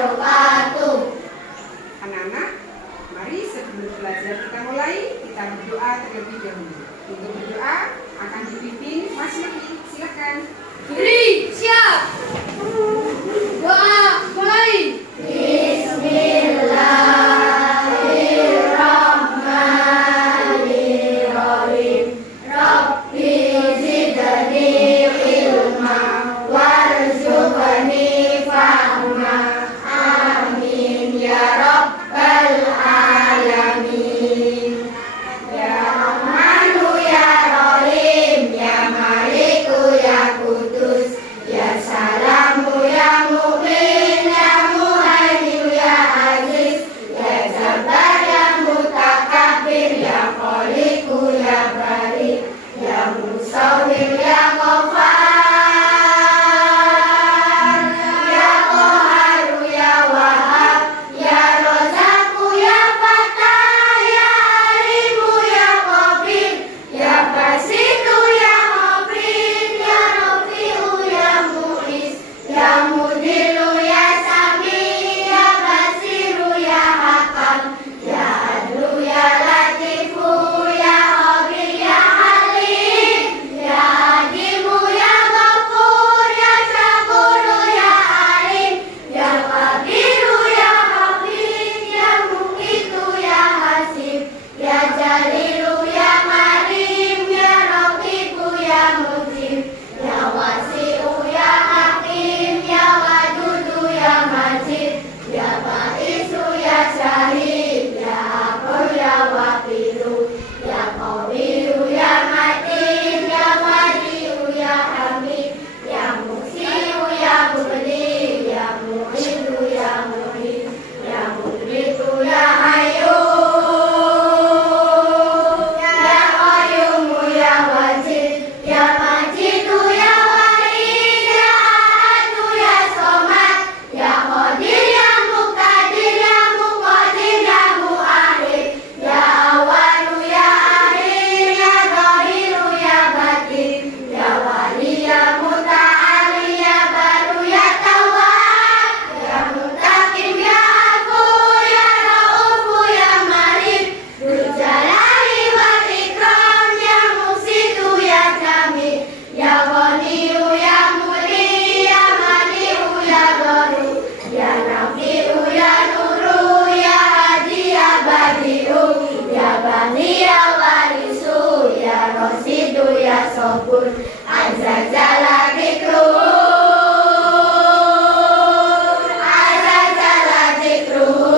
wabarakatuh. Anak-anak, mari sebelum belajar kita mulai, kita berdoa terlebih dahulu. Untuk berdoa akan dipimpin Mas Luki. Silakan. Beri, siap. Doa mulai. Bismillahirrahmanirrahim. Rabbi zidni ilma warzuqni fahma. Amin ya rabbal alamin. Ya Rahmanu ya Rahim, ya Maliku ya Kudus, ya Salamu ya Mu'min, ya Muhaimin ya Aziz, ya Jabbar ya Mutakabbir, ya Khaliqu ya Bari, ya Musawwir ya Ghaffar, ya Qaharu ya Wahhab, ya Razzaqu ya Fattah, ya Alimu ya Qabil, ya Basitu ya Mu'min, ya Rafi'u ya Mu'is, ya Mudillu ya Sami, ya Basiru ya Hakam, ya Adlu ya Latifu, ya Khabir ya Halim, ya Hadimu ya Ghafur, ya Syakuru ya Alim, ya Qabiru ya Hafid, ya Muqitu ya Hasib, ya Jalilu ya Karim, ya Raqibu ya Mujib, ya Wasi'u ya Hakim, ya Wadudu ya Majid, ya Ba'isu ya Syahid, ya Akur ya Wakilu, ya Qawiyu ya Matin, ya Wadi'u ya Hamid, ya Musi'u ya Mubli, ya Mu'idu ya Mu'id, ya Mudriku ya Hayyu, ya Qayyumu ya Wajid, ya Majidu ya Wahid, ya Ahadu ya Somad, ya Qadir ya Muqtadir, ya Muqaddim ya Mu'akhir, ya Awalu ya Akhir, ya Zahiru ya Batin, ya Wali ya Muta'ali, ya Baru ya Tawwab, ya Muntaqim ya Afuw, ya Ra'ufu ya Malik, Dzul Jalali wal Ikram, ya Musitu ya Jamil, ya Ghaniyu ya Muli, ya Mani'u ya Baru, ya Nafi'u ya Nuru, ya Hadi ya Badi'u, ya Bani ya Warisu, ya Rasidu ya Sabur, Azza Jalla Dzikruhu, Azza Jalla Dzikruhu.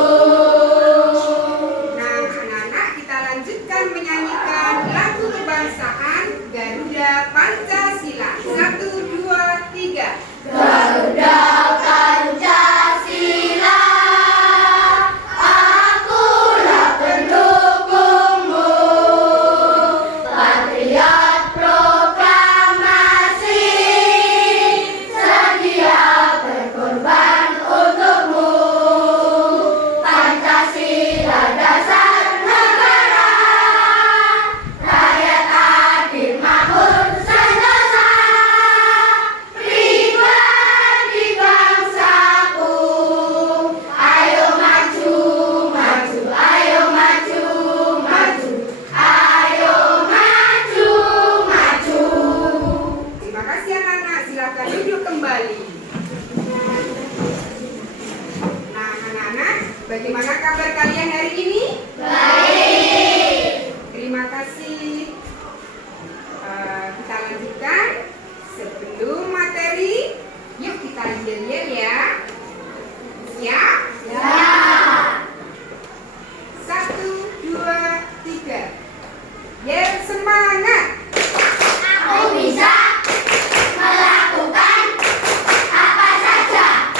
Nah, anak-anak, kita lanjutkan menyanyikan lagu kebangsaan Garuda Pancasila. 1, 2, 3. Garuda Pancasila, akulah pendukungmu, patriot proklamasi, sedia berkorban untukmu. Pancasila dasar negara, rakyat adil makmur sentosa, pribadi bangsaku. Ayo maju, maju, ayo maju, maju, ayo maju, maju. Terima kasih anak-anak, silakan duduk kembali. Nah, anak-anak, bagaimana kabar kalian hari ini? Baik. Terima kasih. Kita lanjutkan. Sebelum materi, yuk kita yel-yel ya. Siap? Ya. 1, 2, 3. Yel semangat. Aku bisa melakukan apa saja.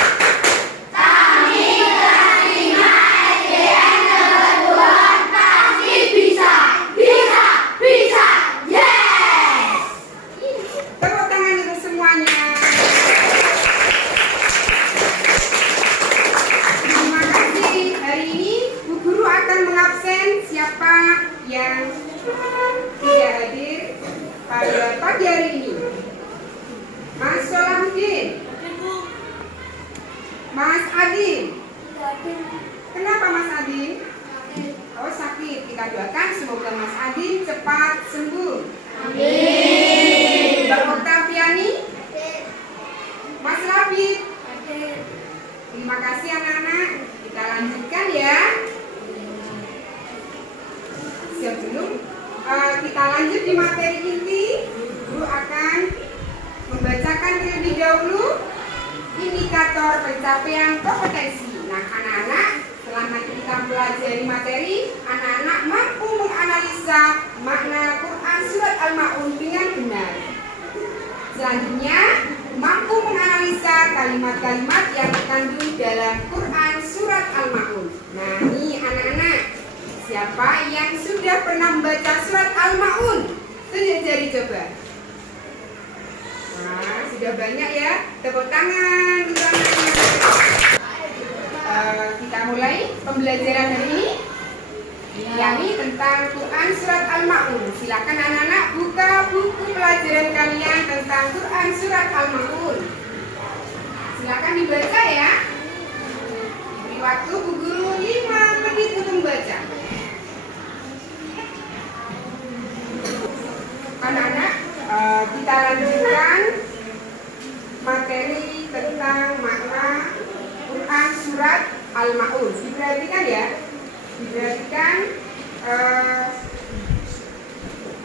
Kami terima SDN Negeri 2 pasti bisa, bisa, bisa. Yes. Tepuk tangan untuk semuanya. Adin? Kenapa Mas Adin? Oh, sakit. Kita doakan semoga Mas Adin cepat sembuh. Amin. Mbak Oktaviani? Mas Labib? Terima kasih anak-anak. Kita lanjutkan ya. Sebelum kita lanjut di materi inti, Guru akan membacakan terlebih dahulu indikator pencapaian kompetensi. Nah, anak-anak, setelah nanti kita pelajari materi, anak-anak mampu menganalisa makna Quran Surat Al-Ma'un dengan benar. Selanjutnya, mampu menganalisa kalimat-kalimat yang terkandung dalam Quran Surat Al-Ma'un. Nah, ini anak-anak, siapa yang sudah pernah membaca Surat Al-Ma'un? Tunjuk jari coba. Wah, sudah banyak ya. Tepuk tangan untuk anak-anak. Kita mulai pembelajaran hari ini, yakni tentang Quran Surat Al-Ma'un. Silakan anak-anak buka buku pelajaran kalian tentang Quran Surat Al-Ma'un. Silakan dibaca ya. Diberi waktu Bu Guru 5 menit untuk membaca. Anak-anak, kita lanjutkan materi tentang makna Quran Surat Al-Ma'un. Diperhatikan ya. Diperhatikan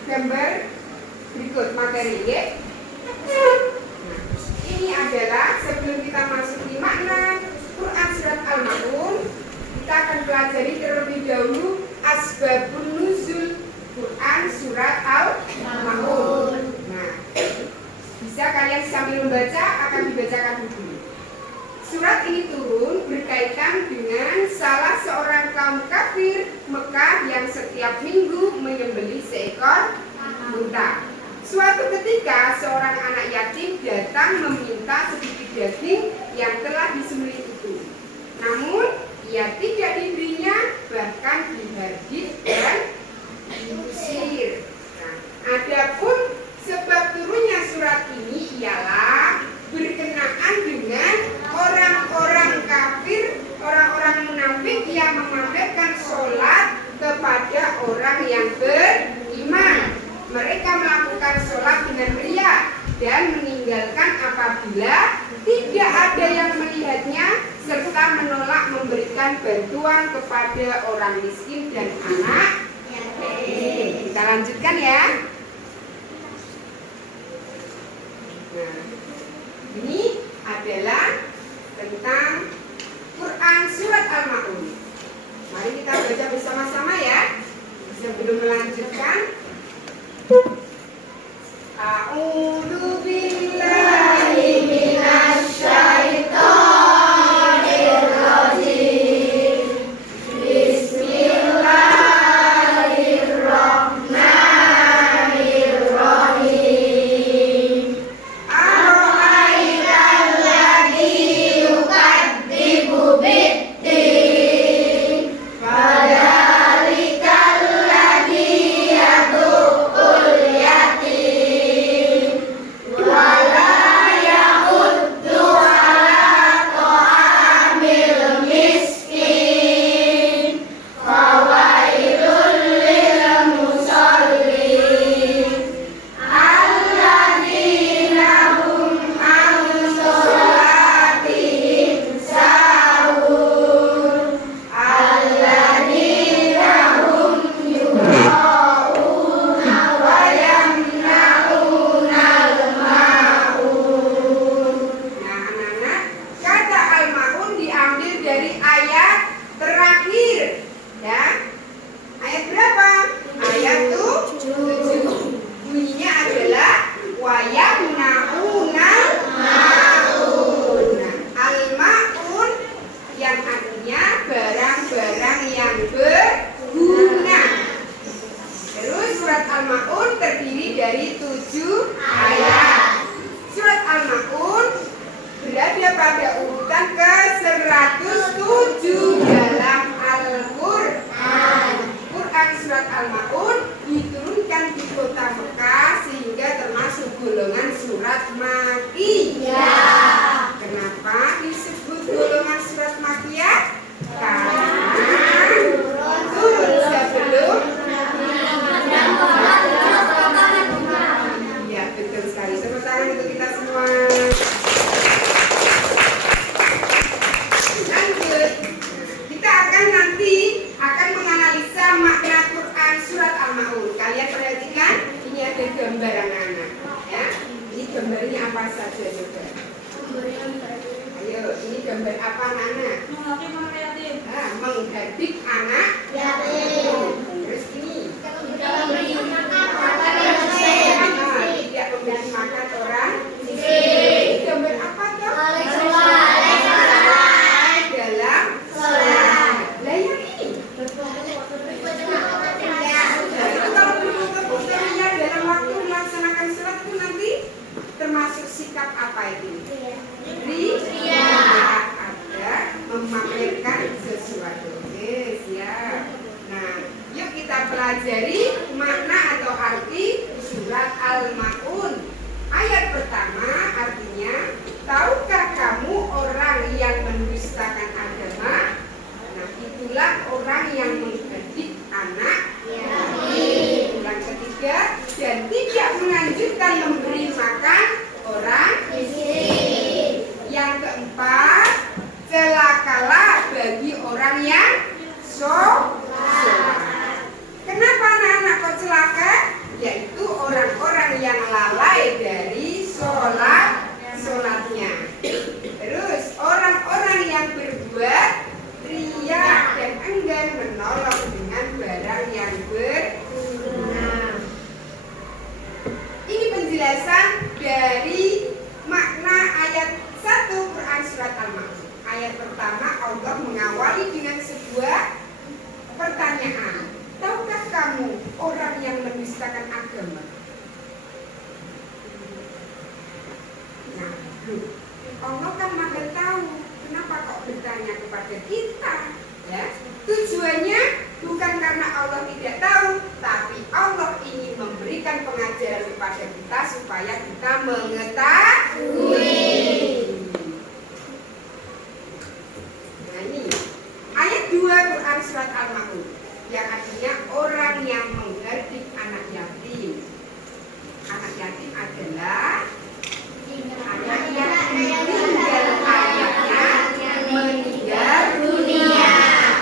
gambar berikut materi ya. Nah, ini adalah sebelum kita masuk di makna Quran Surat Al-Ma'un, kita akan pelajari terlebih dahulu asbabun nuzul Quran Surat Al-Ma'un. Nah, bisa kalian sambil membaca, akan dibacakan dulu. Surat ini turun berkaitan dengan salah seorang kaum kafir Mekah yang setiap minggu menyembelih seekor unta. Suatu ketika seorang anak yatim datang meminta sedikit daging yang telah disembelih itu. Namun ia tidak diberinya, bahkan dihardit dan diusir. Nah, adapun sebab turunnya surat ini ialah berkenaan dengan orang-orang kafir, orang-orang munafik yang memamerkan sholat kepada orang yang beriman. Mereka melakukan sholat dengan riya dan meninggalkan apabila tidak ada yang melihatnya, serta menolak memberikan bantuan kepada orang miskin dan anak. Kita lanjutkan ya. Nah, ini adalah tentang Quran Surat Al-Ma'un. Mari kita baca bersama-sama ya. Sebelum melanjutkan, A'udzu billahi minasy syaithanir rajim. Bismillahirrahmanirrahim. Ara'aital ladzi yukadzibu bid-din, fadzalikal ladzi yaduqul yatim wala yahuddu ala ta'amil miskin, fawailul lil musallin alladzina hum an sholatihim sahun alladzina hum yura'una wa yamna'unal ma'un. Nah, anak-anak, kata al-ma'un diambil dari ayat terakhir ya. Ayat berapa? Ayat 7. Bunyinya adalah wa yamna'unal ma'un. Nah, al-ma'un yang artinya barang-barang yang berguna. Terus surat Al-Ma'un terdiri dari 7 ayat. Surat Al-Ma'un berada pada urutan ke-107 dalam Al-Quran. Quran Surat Al-Ma'un diturunkan di kota Mekah sehingga termasuk golongan surat Makki. Kenapa disebut golongan surat ada gambar anak-anak. Ya, ini gambarnya apa saja juga? Ayo, ini gambar apa anak-anak? Menghadik anak yatim. Terus ini tidak memberi makan orang miskin. Ini gambar apa tuh? Dalam sholat. Lah yang ini? Itu kalau berfoto-fotonya dalam waktu melaksanakan sholat itu nanti termasuk sikap apa itu? Ria. Ada memamerkan sesuatu. Oke, siap. Nah, yuk kita pelajari makna atau arti surat Al-Maun. Ayat pertama artinya, tahukah kamu orang yang mendustakan agama? Nah, itulah orang yang menghadik anak yatim. Yang ketiga, dan tidak menganjurkan memberi makan orang miskin. Yang keempat, celakalah bagi orang yang sholat. Kenapa anak-anak kok celaka? Yaitu orang-orang yang lalai dari sholatnya. Terus orang-orang yang berbuat ria dan enggan menolong dengan barang yang berguna. Ini penjelasan dari makna ayat 1 Quran surat Al-Maun. Ayat pertama Allah mengawali dengan sebuah pertanyaan. Tahukah kamu orang yang mendustakan agama? Nah, Allah kan maha tahu. Kenapa kok bertanya kepada kita? Ya, tujuannya bukan karena Allah tidak tahu, tapi Allah ingin memberikan pengajaran kepada kita supaya kita mengetahui. Nah ini ayat 2 Quran surat Al-Maun yang artinya orang yang menghadik anak yatim. Anak yatim adalah anak yang meninggal ayahnya meninggal dunia.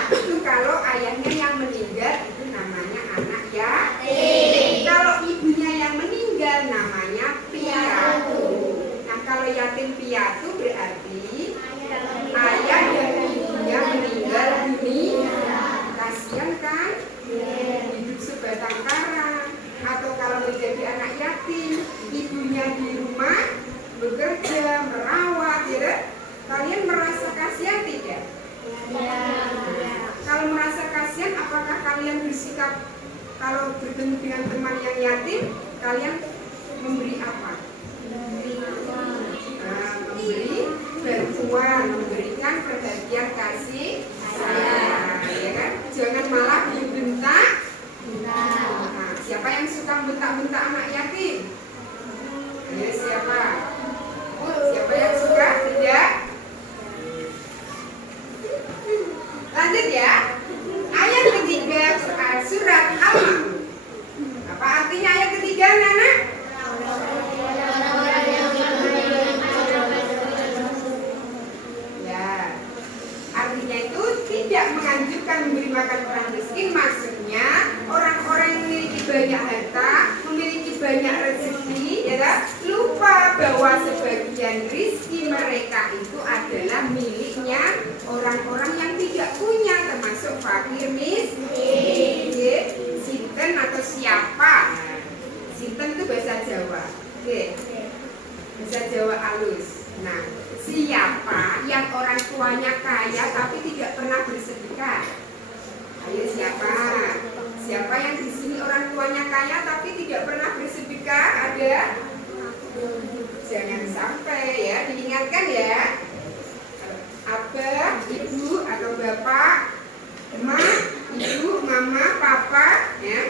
Itu kalau ayahnya yang meninggal itu namanya anak yatim. Kalau ibunya yang meninggal namanya piatu. Nah kalau yatim piatu berarti ayah dan ibunya meninggal dunia. Kasian kan? Hidup sebatang kara. Atau kalau menjadi anak yatim, ibunya di rumah bekerja, merawat, ya. Kalian merasa kasihan tidak? Ya. Kalau merasa kasihan, apakah kalian bersikap kalau bertemu dengan teman yang yatim, kalian memberi apa? Memberi bantuan, memberikan perhatian kasih sayang, ya kan? Jangan malah dibentak. Nah, siapa yang suka bentak-bentak anak yatim? Ya, siapa? Siapa yang suka? Tidak? Lanjut ya. Ayat ketiga surat Al-Maun. Apa artinya ayat ketiga, Nana? Ya, artinya itu tidak menganjurkan memberi makan orang miskin. Maksudnya orang-orang yang memiliki banyak harta, memiliki banyak rezeki, ya kan? Lupa bahwa sebagian rezeki mereka itu adalah miliknya orang-orang yang tidak punya, termasuk fakir miskin. Sinten atau siapa? Sinten itu bahasa Jawa. Bahasa Jawa halus. Nah, siapa yang orang tuanya kaya tapi tidak pernah bersedekah? Ayo siapa? Siapa yang di sini orang tuanya kaya tapi tidak pernah bersedekah? Ada? Jangan sampai ya, diingatkan ya. Abah, ibu atau bapak, emak, ibu, mama, papa, ya.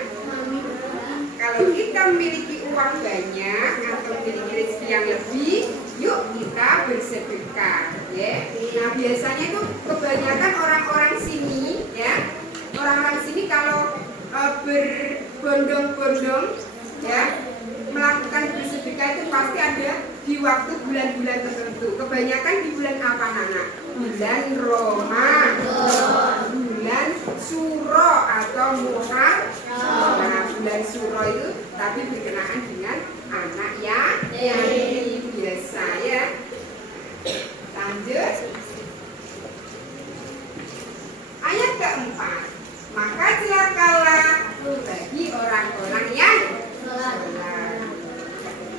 Kalau kita memiliki uang banyak atau memiliki rezeki yang lebih, yuk kita bersedekah, ya. Nah biasanya itu kebanyakan orang-orang sini, ya. Orang-orang sini kalau berbondong-bondong, ya, melakukan bersedekah itu pasti ada di waktu bulan-bulan tertentu. Kebanyakan di bulan apa, Nana? Bulan Ramadan, bulan Suro atau Muharram. Nah, bulan Suro itu tapi berkenaan dengan anak yatim biasa ya. Lanjut. Ayat keempat. Maka celakalah bagi orang-orang yang sholat.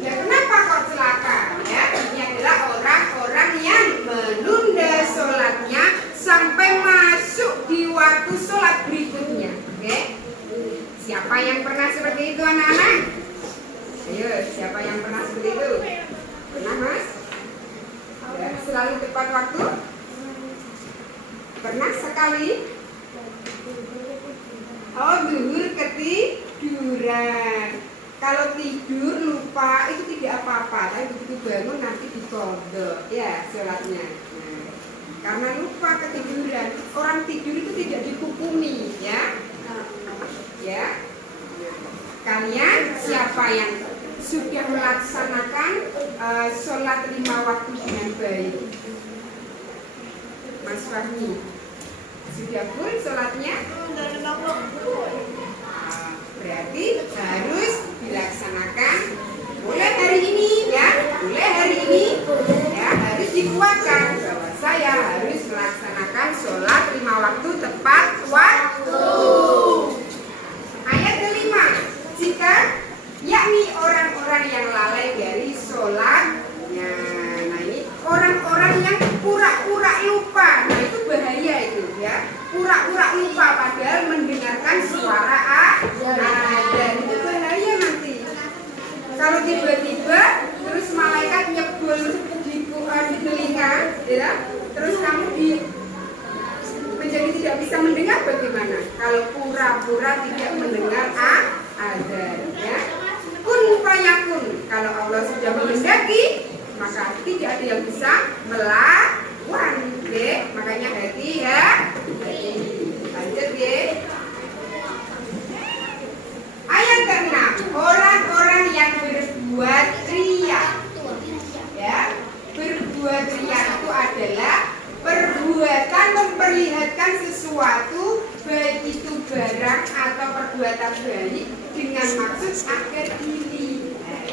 Ya kenapa kok celaka? Ya, ini adalah orang-orang yang menunda sholatnya sampai masuk di waktu sholat berikutnya. Oke? Siapa yang pernah seperti itu anak-anak? Ayo, siapa yang pernah seperti itu? Pernah mas? Ya, selalu tepat waktu? Pernah sekali? Oh, zuhur ketiduran. Kalau tidur lupa itu tidak apa-apa, tapi begitu bangun nanti diqadha ya sholatnya. Nah, karena lupa ketiduran, orang tidur itu tidak dihukumi ya. Ya. Kalian siapa yang sudah melaksanakan sholat 5 waktu dengan baik? Mas Fahmi, sudah full sholatnya? Berarti harus dilaksanakan mulai hari ini ya, mulai hari ini ya harus dikuatkan bahwa saya harus melaksanakan sholat 5 waktu tepat waktu. Ayat kelima, jika yakni orang-orang yang lalai dari sholatnya. Nah ini orang-orang yang pura-pura lupa, nah itu bahaya itu ya, pura-pura lupa padahal mendengarkan suara azan itu bahaya nanti. Kalau tiba-tiba terus malaikat nyebul di telinga, ya, terus kamu menjadi tidak bisa mendengar bagaimana? Kalau pura-pura tidak mendengar azan, ya. Kun fayakun, kalau Allah sudah menghendaki maka tidak ada yang bisa melawan. Makanya hati ya. Lanjut ya. Ayat ke-6, orang-orang yang berbuat riya. Ya, berbuat riya itu adalah perbuatan memperlihatkan sesuatu, baik itu barang atau perbuatan baik dengan maksud agar dilihat,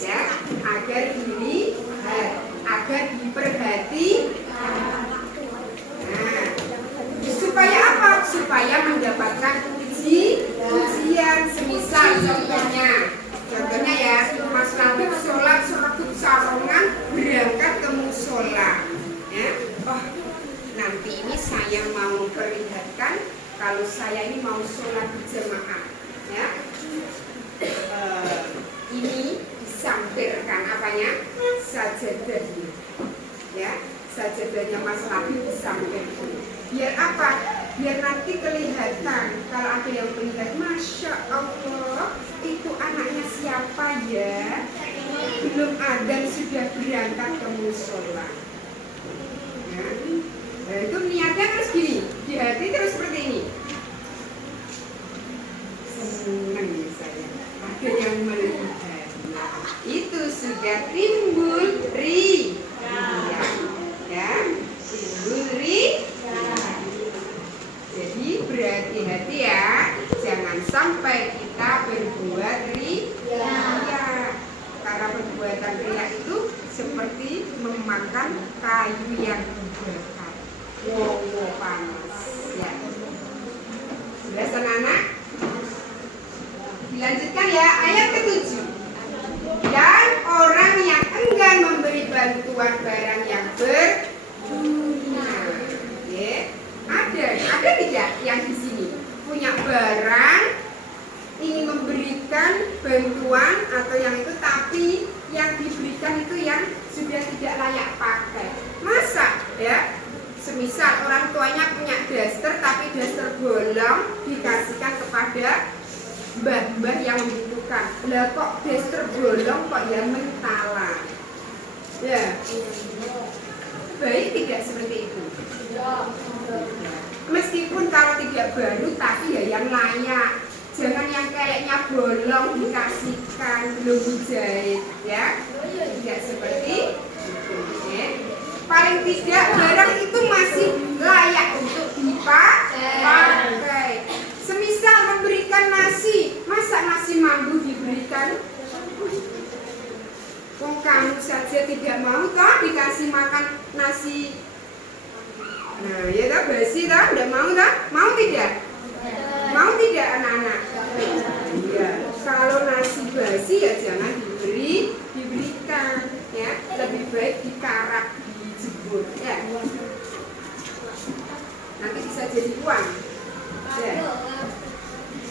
ya, agar dilihat, agar diperhatikan. Nah, supaya apa? Supaya mendapatkan ujian. Semisal contohnya ya, Mas Labib sholat seragam sarongan berangkat ke musola. Ya, oh nanti ini saya mau memperlihatkan kalau saya ini mau sholat berjamaah. Ya, ini disampirkan apanya? Sajadahnya. Ya, sajadahnya Mas Labib disampirkan. Biar apa? Biar nanti kelihatan. Kalau ada yang melihat, Masya Allah, itu anaknya siapa ya? Belum adzan sudah berangkat ke musola. Ya. Nah, itu niatnya terus gini, di hati terus seperti ini. Senang ya saya, ada yang melihat. Nah, itu sudah timbul riya. Ya, timbul riya. Jadi berhati-hati ya, jangan sampai kita berbuat riya. Karena perbuatan riya itu seperti memakan kayu yang dibakar. Wow, panas. Ya. Sudah anak-anak? Dilanjutkan ya, ayat ke-7. Dan orang yang enggan memberi bantuan barang yang berguna. Ya. Ada tidak yang di sini punya barang ingin memberikan bantuan atau yang itu, tapi yang diberikan itu yang sudah tidak layak pakai? Masa ya, semisal orang tuanya punya daster tapi daster bolong dikasihkan kepada mbah-mbah yang membutuhkan. Lah kok daster bolong kok yang mentala? Ya, baik tidak seperti itu. Meskipun kalau tidak baru tapi ya yang layak. Jangan yang kayaknya bolong dikasihkan belum dijahit, ya. Tidak seperti itu, ya. Paling tidak barang itu masih layak untuk dipakai. Semisal memberikan nasi, masa nasi mambu diberikan mau toh dikasih makan nasi. Nah, ya toh basi toh, tidak mau toh? Mau tidak? Mau tidak anak-anak? Iya. Kalau nasi basi ya jangan diberikan, ya. Lebih baik dikarak, dijemur, ya. Nanti bisa jadi uang. Ya.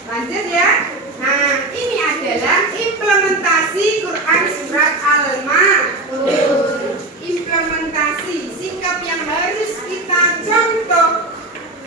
Lanjut ya. Nah, ini adalah implementasi Quran surat Al-Ma'un. Implementasi sikap yang harus kita contoh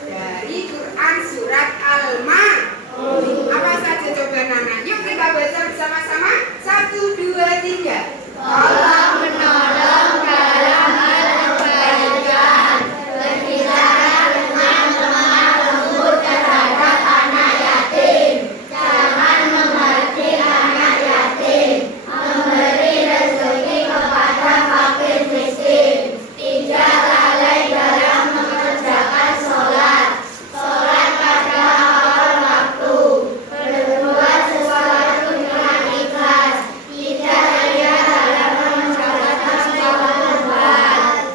dari Quran surat Al-Ma'un. Apa saja coba Nana? Yuk kita baca bersama-sama. 1, 2, 3. Allah menolong dalam hal kebaikan, berbicara dengan lemah lembut terhadap anak yatim, jangan mengerti anak yatim, memberi rezeki kepada fakir miskin, tidak lalai dalam mengerjakan sholat pada awal waktu, berbuat sesuatu dengan ikhlas, tidak ria dalam mengerjakan kewajiban.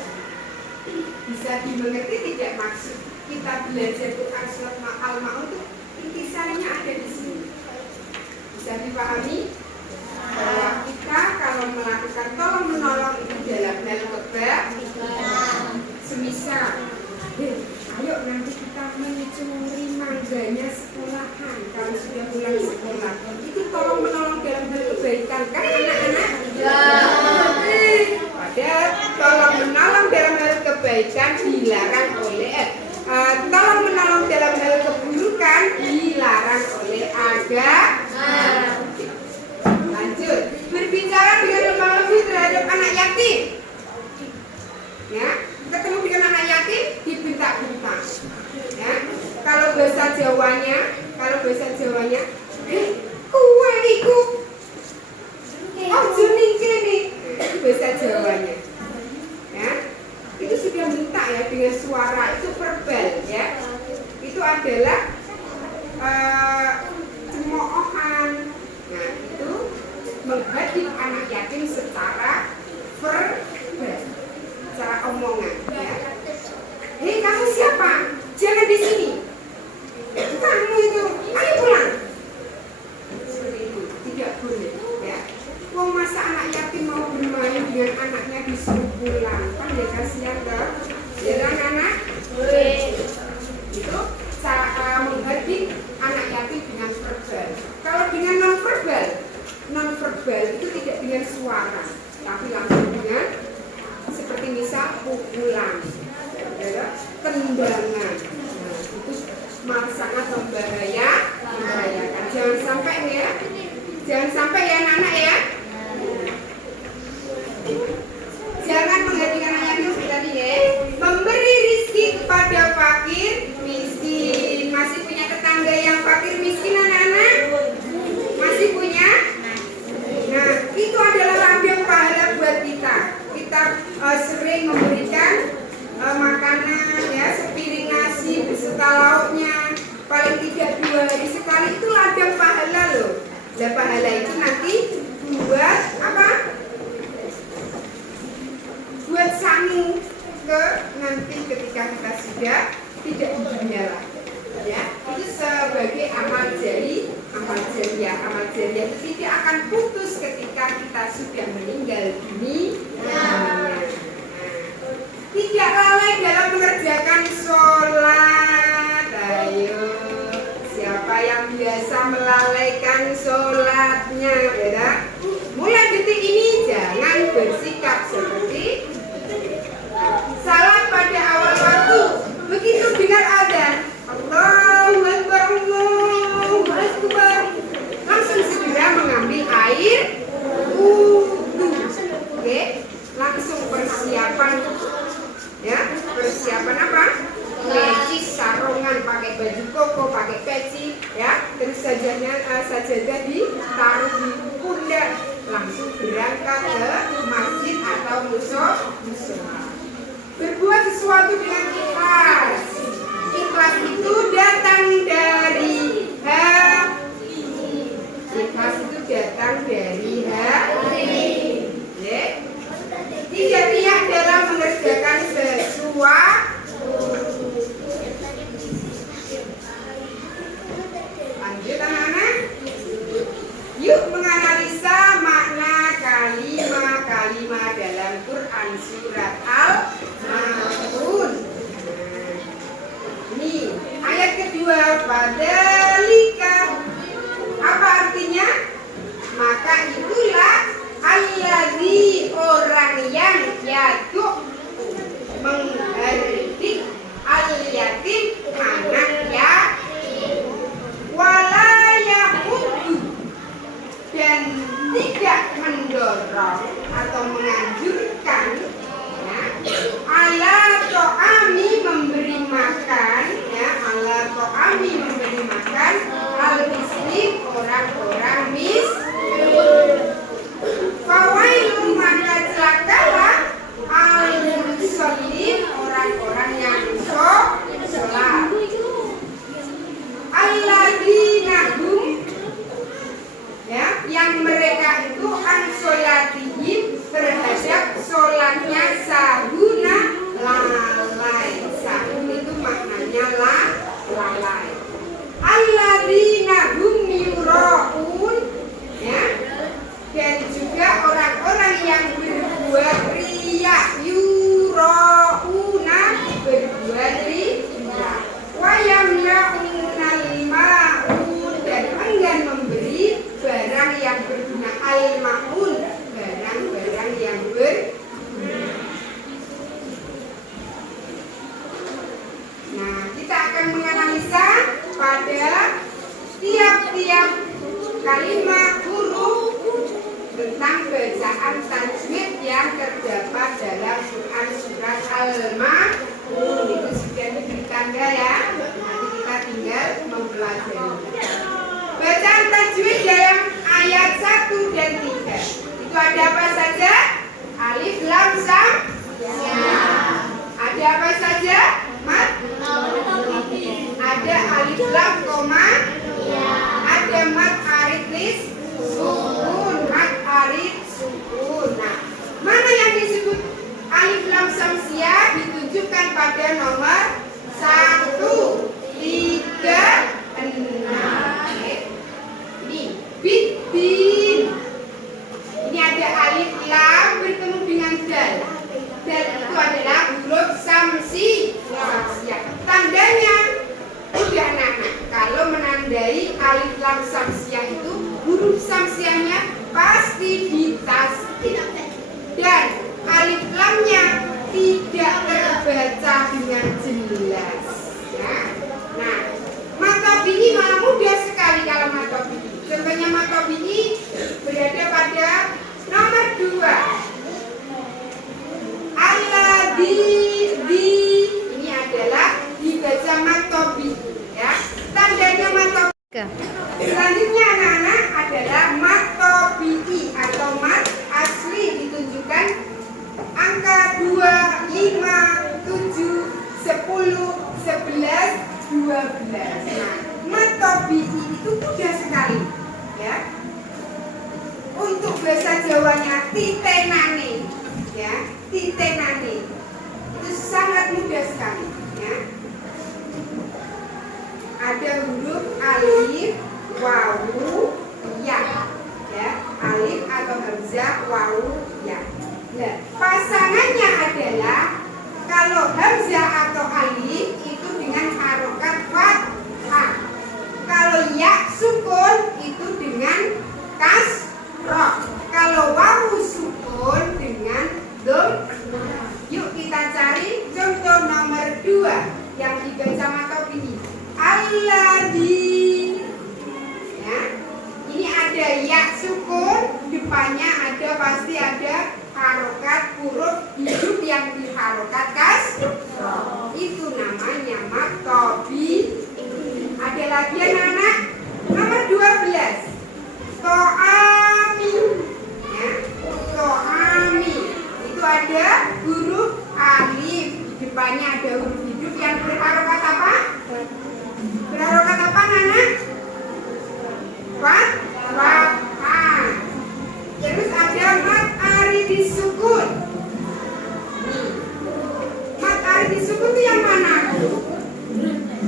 Bisa dimengerti tidak maksud kita belajar Quran surat Al-Ma'un itu intisarinya ada di sini. Bisa dipahami bahwa kita kalau melakukan tolong menolong itu dalam hal kebaikan. Semisal, ayo nanti kita mencuri mangganya sekolahan kalau sudah pulang sekolah. Itu tolong menolong dalam hal kebaikan kan anak-anak? Padahal tolong menolong dalam hal kebaikan dilarang oleh tolong menolong dalam hal keburukan dilarang oleh agama. Lanjut, berbicara dengan lemah lembut terhadap anak yatim. Ya, ketemu dengan anak yatim dibentak-bentak. Ya, kalau bahasa Jawanya, kuwe iku ojo ning kene. Itu bahasa Jawanya. Ya, itu sudah bentak ya dengan suara itu verbal ya. Itu adalah cemoohan. Nah, itu menghadik anak yatim secara verbal, secara omongan ya. Hei kamu siapa? Jangan di sini. Kamu itu, ayo pulang. Seperti itu, tidak boleh ya. Wong masa anak yatim mau bermain dengan anaknya disuruh pulang, kan ya kasihan toh. Ya kan anak? Itu cara menghadik anak yatim dengan verbal. Kalau dengan non-verbal itu tidak dengan suara, tapi langsung dengan seperti misal pukulan, ya, tendangan. Nah, itu sangat membahayakan. Jangan sampai ya anak-anak ya. Jangan menghadikan anak yatim seperti tadi ya. Memberi rizki kepada fakir miskin. Masih punya tetangga yang fakir miskin anak-anak? Masih punya? Nah, itu adalah ladang pahala buat kita. Kita sering memberikan makanan ya, sepiring nasi beserta lauknya, paling tidak 2 hari sekali, itu ladang pahala loh. Nah, pahala itu nanti buat apa? Buat sangu ke nanti ketika kita sudah tidak di dunia lah. Ya, itu sebagai amal jariah. Amal jariah itu tidak akan putus ketika kita sudah meninggal dunia. Tidak lalai dalam mengerjakan sholat. Ayo, siapa yang biasa melalaikan sholatnya, ya? Mulai detik ini jangan bersikap seperti salat pada awal waktu. Begitu dengar adzan, Allahu Akbar, Allahu Akbar, langsung segera mengambil air wudu. Oke, langsung persiapan. Ya, persiapan apa? Nyuci kedua fadalika. Apa artinya? Maka itulah alladzi orang yang yadu menghardik al-yatim anak yatim wala yahudu dan tidak mendorong atau menganjurkan ya, ala to'ami memberi makan ya, ala to'ami memberi makan al-miskin orang-orang miskin. Fawailun maka celakalah al-musallin orang-orang yang sholat. Alladzina hum ya, yang mereka itu an sholatihim terhadap sholatnya sahuna lalai. Sahun itu maknanya lalai. Alladzina hum yura'un ya, dan juga orang-orang yang berbuat riya, yura'una berbuat riya, wa yamna'unal ma'un dan enggan memberi barang yang berguna, al-ma'un barang-barang yang berguna. Nah, kita akan menganalisa pada tiap-tiap kalimat huruf tentang bacaan tajwid yang terdapat dalam Quran surat Al-Ma'un. Itu sudah diberi tanda ya. Nanti kita tinggal mempelajari. Bacaan tajwid dalam ayat 1 dan 3 itu ada apa saja? Alif, lam, sam, ya. Ada apa saja? Mat, ada alif, lam, koma, ya. Ada mat, aritlis, sukun, mat, arit, sukun. Nah, mana yang disebut alif, lam, sam, ya ditunjukkan pada nomor 1, 3, 6. Ini bidin. Ini ada alif lam bertemu dengan dal. Dal itu adalah huruf samsiyah. Tandanya udah anak-anak. Kalau menandai alif lam samsiyah itu huruf samsiyahnya pasti ditasdid. Dan alif lamnya tidak terbaca dengan jelas. Ya. Nah, matobi'i malah mudah sekali kalau matobi'i. Contohnya matobi'i berada pada nomor 2. Alladzi ini adalah dibaca matobi'i ya. Tandanya matobi'i. Selanjutnya anak-anak adalah matobi'i atau mat asli ditunjukkan angka 2, 5, 7, 10, 11, 12. Nah, matobi'i itu mudah sekali ya. Untuk bahasa Jawanya titenane ya, titenane itu sangat mudah sekali ya. Ada huruf alif, wawu, ya ya, alif atau hamzah, wawu, ya. Nah, pasangannya adalah kalau hamzah atau alif itu dengan harokat fathah. Kalau ya sukun itu dengan kasroh. Kalau wawu sukun dengan dom. Yuk kita cari contoh nomor 2 yang dibaca matobi'i. Alladzi. Ya. Ini ada ya sukun, depannya ada pasti ada harokat huruf hidup yang diharokat kasroh. Itu namanya matobi'i. Ada lagi anak-anak nomor 12 to'ami ya, to'ami itu ada huruf alif, depannya ada huruf hidup yang berharokat apa? Berharokat apa anak? Fathah. Terus ada mat aridis sukun. Mat aridis sukun itu yang mana?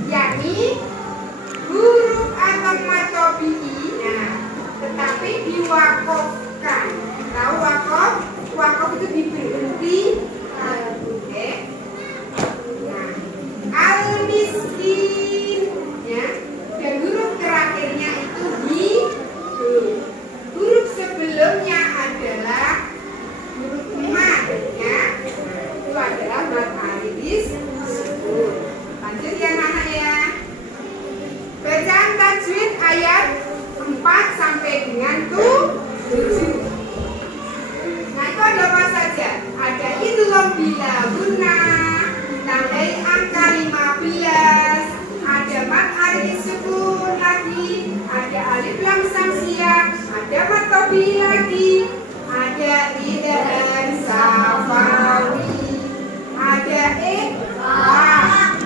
Yakni huruf atau matobi'i, nah, tetapi diwakofkan. Tahu wakof? Wakof itu diberhenti. Oke. Nah, al-miskin lebih lagi. Ada Idhar Safawi, ada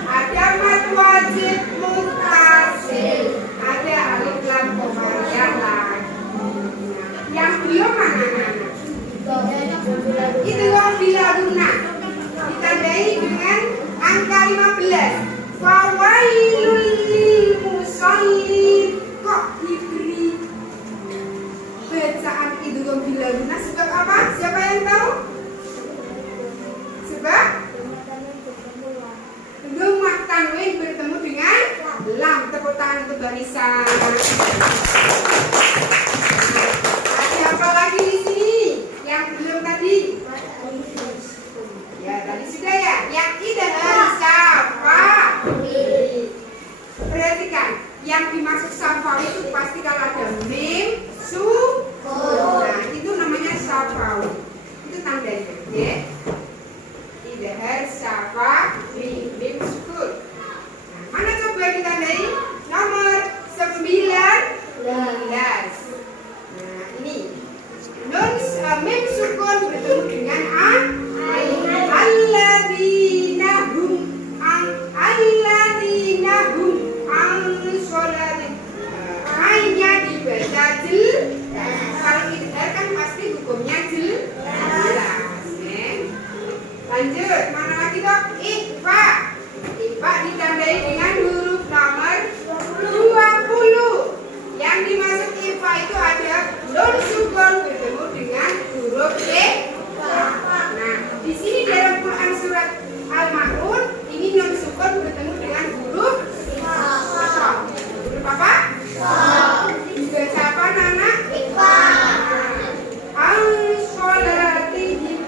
ada mad wajib mutasil, ada alif lam qamariyah lagi. Yang belum mana? Itu yang bila guna ditandai dengan angka 15. Fawailul lil musallin. Kok diberi bacaan itu yang bila guna sebab apa? Siapa yang tahu? Sebab lemah tanwin bertemu dengan lam. Tepuk tangan untuk Banisa. Ada apa lagi di sini yang belum tadi? Ya tadi sudah ya. Yang idhar safawi. Perhatikan, yang dimaksud safawi itu pasti kalau ada mim, sukun. Nah itu namanya safawi. Itu tandanya, ya. Idhar safawi, mim sukun. Nah, mana coba ditandai? Nomor 19. Nah ini nun mim sukun bertemu dengan alladzina hum sholatin. Ainnya dibaca kalau idhar kan pasti hukumnya jelas. Lanjut, mana lagi dok? Ikhfa ditandai dengan huruf nomor 20. Yang dimaksud ikhfa itu ada nun sukun bertemu dengan huruf Nah, di sini dalam Quran surat Al-Ma'un ini nun sukun bertemu dengan huruf huruf apa? Dibaca apa Nana? Al-sholatihim.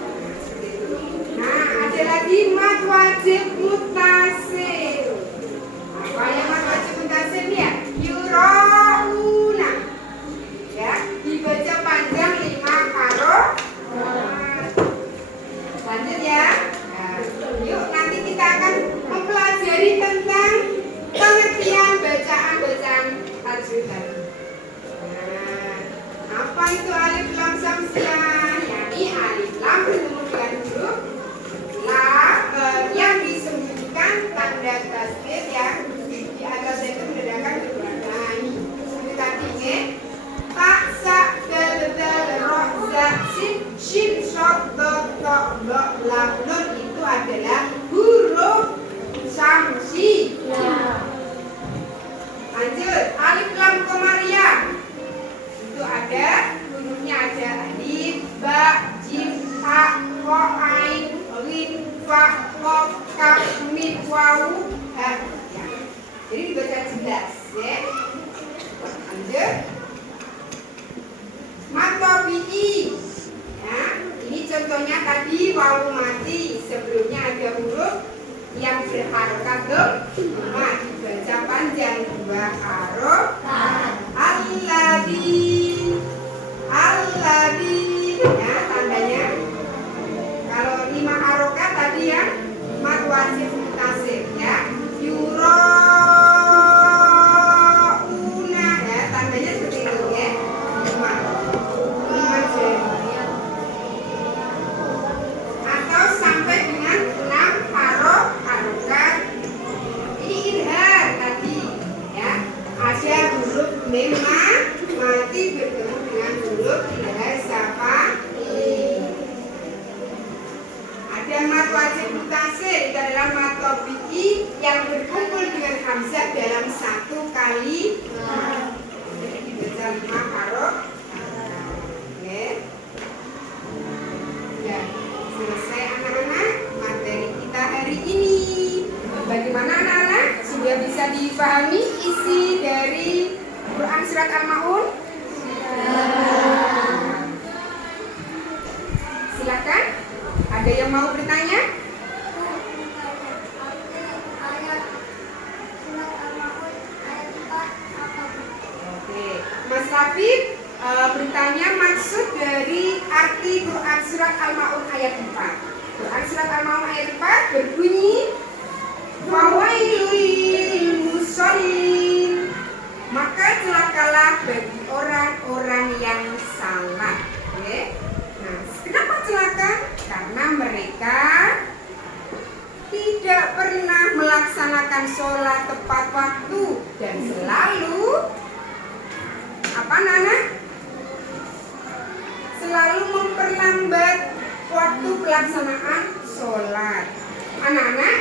Nah, ada lagi mad wajib mutasil. Apa yang mad wajib mutasil ya? Yurauna. Ya, dibaca panjang 5 harokat. Lanjut ya. Nah, yuk nanti kita akan mempelajari tentang pengertian bacaan tajwid tadi. Nah, apa itu alif lam samsiah? Yani alif lam bertemu dengan huruf lam yang disembunyikan tanda tasdid yang di atas itu menandakan huruf. Nah ini seperti tadi ya. Ta, sa, dal, dal, ro, za, sin, shin, shot, do, to, do, lam, nun itu adalah huruf samsi. Lanjut, alif lam qamariyah. Itu ada hurufnya ada alif, ba, jim, ha, ro, ain, rin, fa, qaf, kaf, mim, wawu, ha. Ya. Jadi dibaca jelas ya. Lanjut. Matobi'i. Ya, ini contohnya tadi wawu mati. Sebelumnya ada huruf yang berharokat dhamma dibaca panjang 2 harokat. Alladzi. Ya, tandanya kalau 5 harokat tadi ya mad wajib mutasil ya. Yurauna ya, tandanya seperti itu ya. 5 jari. Atau sampai dengan 6 harokat. Ini idhar tadi ya. Ada huruf mim mati bertemu dengan huruf idhar safawi. Ada mad wajib mutasil itu adalah mad tabi'i yang berkumpul dengan hamzah dalam satu kali. Jadi dibaca 5 harokat. Ya, selesai anak-anak materi kita hari ini. Bagaimana anak-anak? Sudah bisa dipahami isi dari Quran surat Al-Ma'un? Silakan. Ada yang mau bertanya? Oke, Mas Rafif bertanya maksud dari arti Quran surat Al-Ma'un ayat 4. Quran surat Al-Ma'un ayat 4 berbunyi Fawailul musallin. Maka celakalah bagi orang-orang yang salat. tepat waktu dan selalu apa Nana? Selalu memperlambat waktu pelaksanaan sholat. Anak-anak,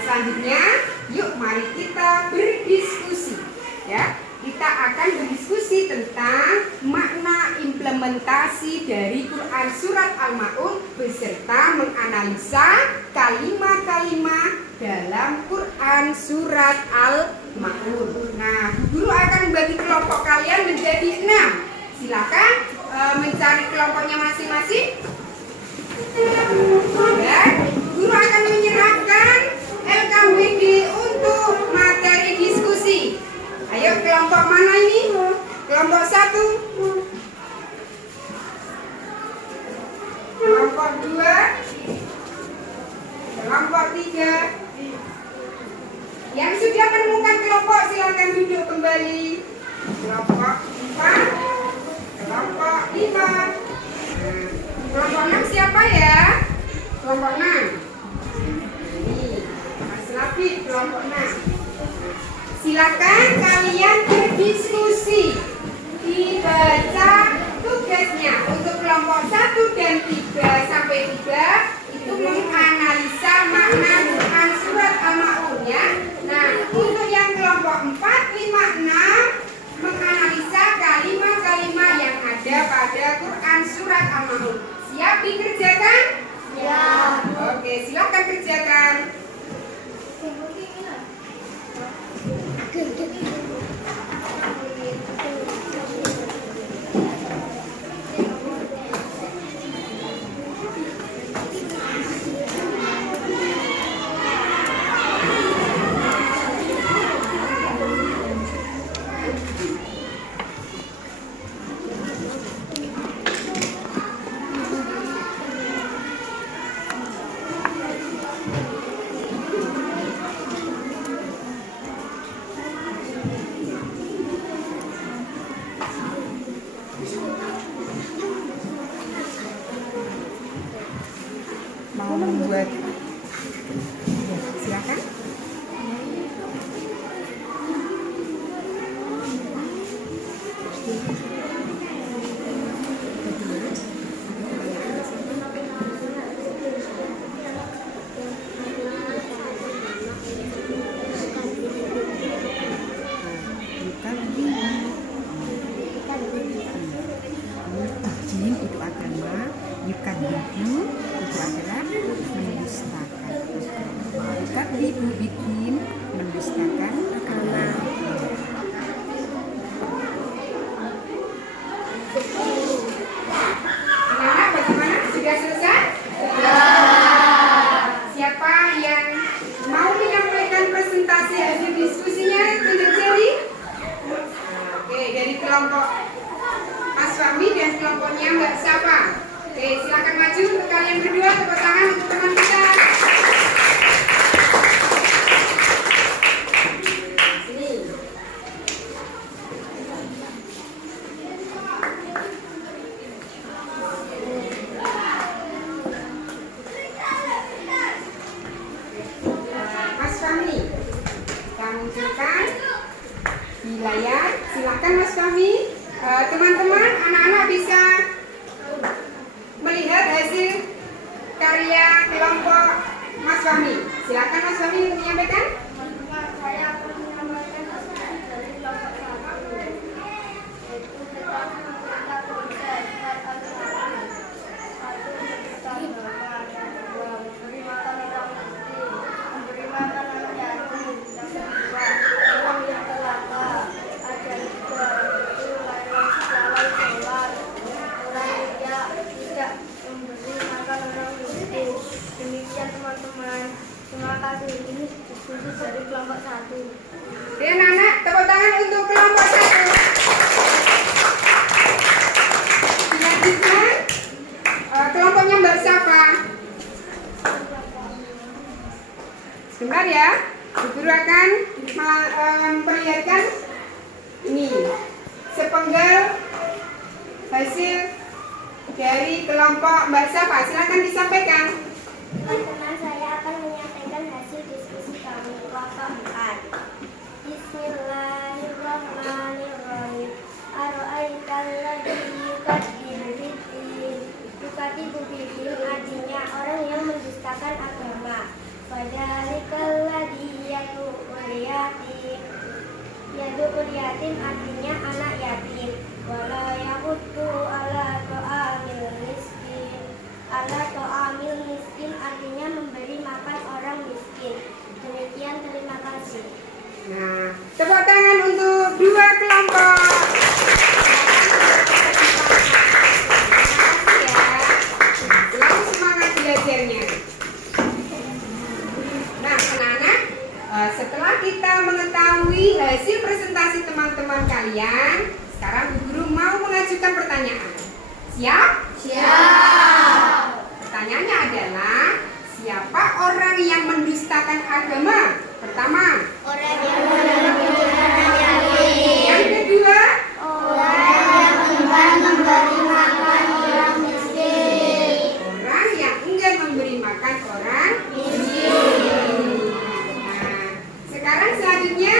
selanjutnya yuk mari kita berdiskusi ya. Kita akan berdiskusi tentang makna implementasi dari Quran Surat Al-Ma'un beserta menganalisa kalimat-kalimat dalam Quran Surat Al-Ma'un. Nah, guru akan membagi kelompok kalian menjadi 6. Silakan mencari kelompoknya masing-masing. Dan guru akan menyerahkan LKWD untuk materi diskusi. Ayo, kelompok mana ini? Kelompok 1, kelompok 2, kelompok 3. Yang sudah menemukan kelompok silakan duduk kembali. Kelompok 4, kelompok 5. Kelompok 6 siapa ya? Kelompok 6. Ini Mas Rafi, kelompok 6. Silakan kalian berdiskusi. Dibaca tugasnya untuk kelompok 1 dan 3 sampai 3 itu menganalisa makna Quran Surat Al-Ma'un ya. Nah, untuk yang kelompok 4, 5, 6 menganalisa kalimat-kalimat yang ada pada Quran Surat Al-Ma'un. Siap dikerjakan? Ya. Oke, silakan kerjakan. Mau membuat ya, silakan. Jin itu agama, yukan itu adalah mendustakan. Yukan bikin mendustakan agama. Anak-anak bagaimana? Sudah selesai? Siapa yang mau menyampaikan presentasi hasil diskusinya tunjuk jari? Oke, dari kelompok Mas Fahmi dan kelompoknya Mbak Safa. Oke, silakan maju untuk kalian berdua. Tepuk tangan untuk teman kita. Sini. Mas Fahmi, kita munculkan di layar. Silakan Mas Fahmi. Teman-teman, anak-anak bisa melihat hasil karya kelompok Mas Fahmi. Silakan Mas Fahmi menyampaikan. Saya akan menyampaikan hasil dari kelompok 1. Yaitu kita menggunakan konsep Al-Quran. 1. Kita berdoa. 2. Memberi makan orang miskin. Memberi makan anak yatim. Yang kedua, orang yang terlaka. Ada 3. Demikian teman-teman, terima kasih. Ini diskusi dari kelompok 1. Dan anak, tepuk tangan untuk kelompok 1. Selanjutnya kelompoknya Mbak Safa. Sebentar ya, guru akan memperlihatkan ini sepenggal hasil dari kelompok Mbak Safa. Silakan disampaikan. Teman-teman, saya akan menyampaikan hasil diskusi kami kelompok 4. yatim artinya anak yatim. Wala yahuddu ala ta'amil miskin. Ala ta'amil miskin artinya memberi makan orang miskin. Demikian, terima kasih. Nah, tepuk tangan untuk dua kelompok. Selalu semangat belajarnya. Nah, anak-anak, setelah kita mengetahui hasil presentasi teman-teman kalian, sekarang Bu Guru mau mengajukan pertanyaan. Siap? Siap. Pertanyaannya adalah, siapa orang yang mendustakan agama? Pertama. Orang yang mendustakan yatim. Yang kedua. Orang yang enggan memberi makan orang miskin. Orang yang enggan memberi makan orang Miskin. Nah, sekarang selanjutnya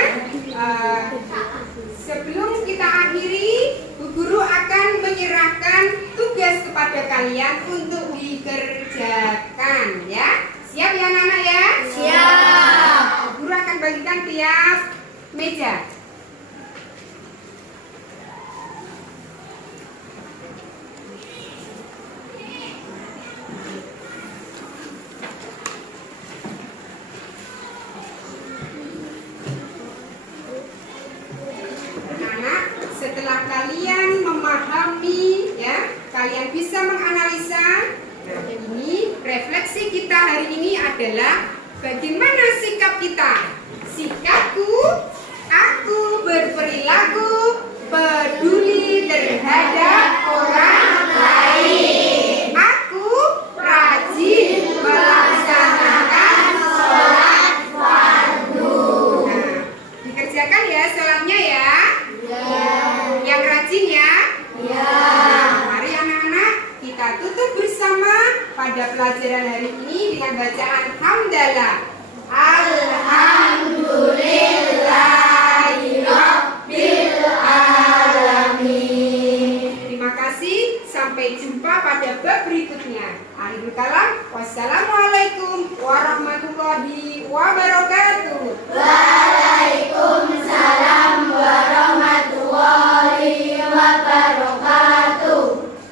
sebelum kita akhiri, Bu Guru akan menyerahkan tugas kepada kalian untuk dikerjakan, ya. Siap ya anak-anak ya? Siap. Bu Guru akan bagikan tiap meja. Anak, setelah kalian memahami, ya, kalian bisa menganalisa. Nah, ini refleksi kita hari ini adalah bagaimana sikap kita. Sikapku, aku berperilaku peduli terhadap orang lain. Aku rajin melaksanakan sholat fardu. Nah, dikerjakan ya sholatnya ya. Yang rajin ya. Mari anak-anak, kita tutup bersama pada pelajaran hari ini dengan bacaan hamdalah. Alhamdulillahirabbil alamin. Terima kasih, sampai jumpa pada bab berikutnya. Akhirul kalam, wassalamualaikum warahmatullahi wabarakatuh.